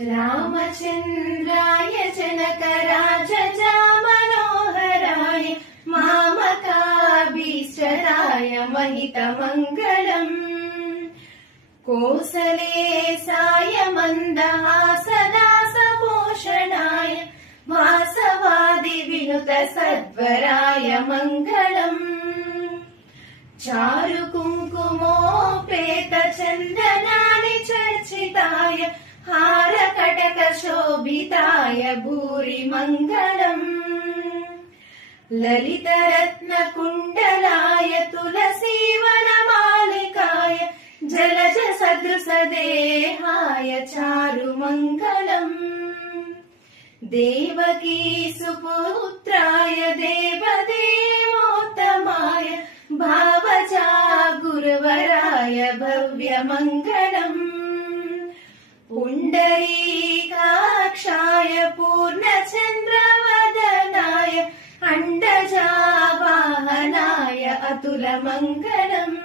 रामचन्द्राय जनकराजजा मनोहराय मामकाभीष्टदाय महितमङ्गलम् कोसलेशाय मन्दहासदासपोषणाय वासवादिविनुत सद्वराय मङ्गलम् चारुकुङ्कुमोपेत चन्दनानि चर्चिताय हारकटक शोभिताय भूरि मङ्गलम् ललितरत्नकुण्डलाय तुलसीवनमालिकाय जलज सदृशदेहाय चारुमङ्गलम् देवकी सुपुत्राय देवदेवोत्तमाय भावजा गुरुवराय भव्यमङ्गलम् पुण्डरीकाक्षाय पूर्णचन्द्रवदनाय अण्डजावाहनाय अतुलमङ्गलम्